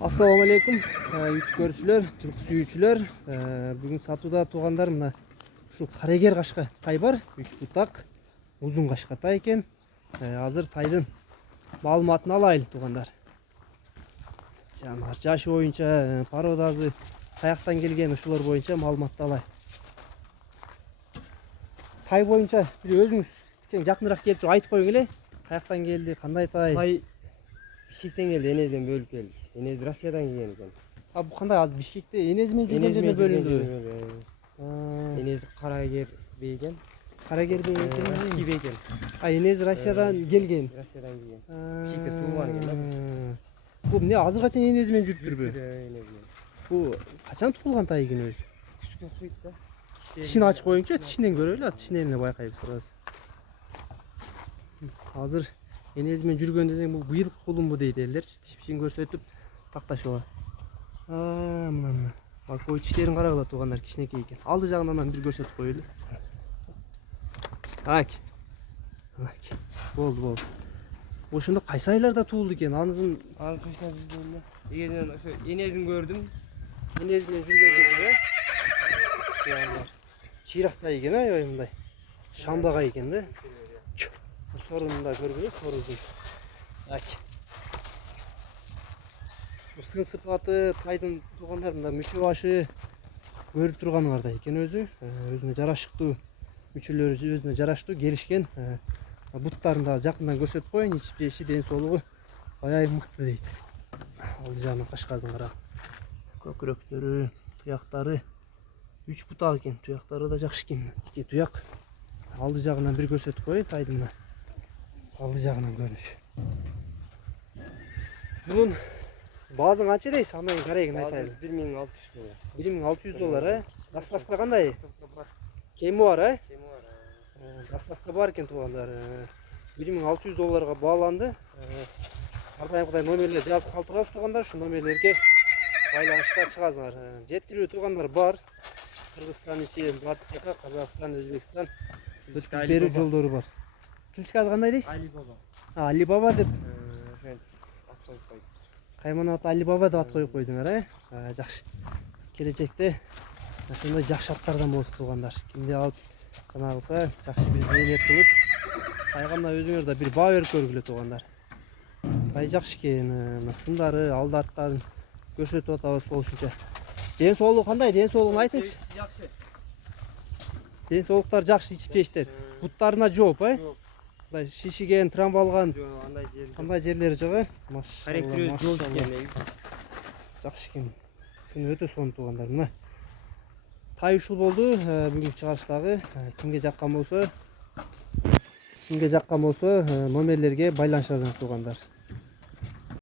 Assalamu alaikum YouTube көрүүчүлөр, жылкы сүйүүчүлөр. Бүгүн сатууда туугандар мына ушул карагер кашка тай бар. 3 бутак, узун кашка тай экен. Азыр тайдын маалыматын алайлы туугандар. Жанагы жашы боюнча, породасы каяктан келген ушулар боюнча маалыматты алайлы. Тай боюнча бир өзүңүз тикен жакыныраак келип туруп айтып коюң эле. Каяктан келди, кандай тай? Тай Бишкектен келди, энеден бөлүп келди. Энеси Россиядан келген экен. Бу кандай азыр Бишкекте энеси менен жүргөн жерде бөлүндү. Энеси карагер бейген. Карагер бей экен. Россия бейген. Энеси Россиядан келген. Россиядан келген. Бишкекте туулган экен. Бу эмне азыргача энеси менен жүрүп жүрбү? Энеси менен. Бу качан туулган тай экен өзү? Күзгө окуйт да. Тишин ачып коюңчу, тишинен көрөлү, тишинен эле байкайбыз сразу. Азыр энеси менен жүргөн десең бул быйылкы кулумбу дейт элдерчи. Тишин көрсөтүп такташууга. Мына. Бак ой тиштерин карагыла туугандар, кичинекей экен. Алды жагынан бир көрсөтүп коелу. Болду. Ошондо кайсы айларда туулду экен? Анын точно билбейм. Эгерден ошо энесин көрдүм. Энеси менен жүргөн жерде. чыйрактай экен, аябай мындай. Шамдагай экен да. Сорунда көргүлө, сорузун. Сын сыпаты тайдын туугандар мында мүчө башы көрүп турганыңардай экен өзү. Өзүнө жарашыктуу мүчөлөрү өзүнө жараштуу келишкен. Буттарын да жакындан көрсөтүп коеюн, ичип жеши, ден соолугу аябай мыкты дейт. Алды жагынан кашказын кара. Көкүрөктөрү, туяктары 3 бутак экен. Туяктары да жакшы экен. 2 туяк. Алды жагынан бир көрсөтүп коеюн тайдын. Алды жагынан көрүнүш. Bunun bazı kaçı değil sanmayın karayın aytayım. 1600 dolar. 1600 dolar ha. Dostavka kanday? Kemi var ha? Kemi var. Dostavka var eken tuğanlar. 1600 dolarga bağlandı. Ardayım kadar nomerler жазып калтырабыз туğanlar. Şu nomerlerge байланышка чыгасыңар. Жеткирүү туğanlar бар. Кыргызстан içi, Батыс-Жака, Казакстан, Өзбекстан өткүзүп берүү жолдору бар. Кличка кандай дейсиз? Alibaba. Alibaba деп. Ошентип Кайманат Alibaba деп ат коюп койдуңар, жакшы. Келечекте ошондой жакшы аттардан болсун тугандар. Кимди алып кана кылса, жакшы бир мээнет кылып, кайганда өзүңөр да бир баа берип көргүлө тугандар. Тай жакшы экен, сындары, алды арттарын көрсөтүп атабыз болушунча. Ден соолугу кандай? Ден соолугун айтыңчы. Жакшы. Ден соолуктар жакшы, ичип жештер. Буттарына жооп, Жок. Мындай шишиген, трамбалган Жок, андай жери. кандай жерлери жок, Машалла. Характери жок экен. Жакшы экен. Сыны өтө сонун тугандар. Мына тай ушул болду бүгүнкү чыгарыштагы. Кимге жаккан болсо номерлерге байланышасыңар тугандар.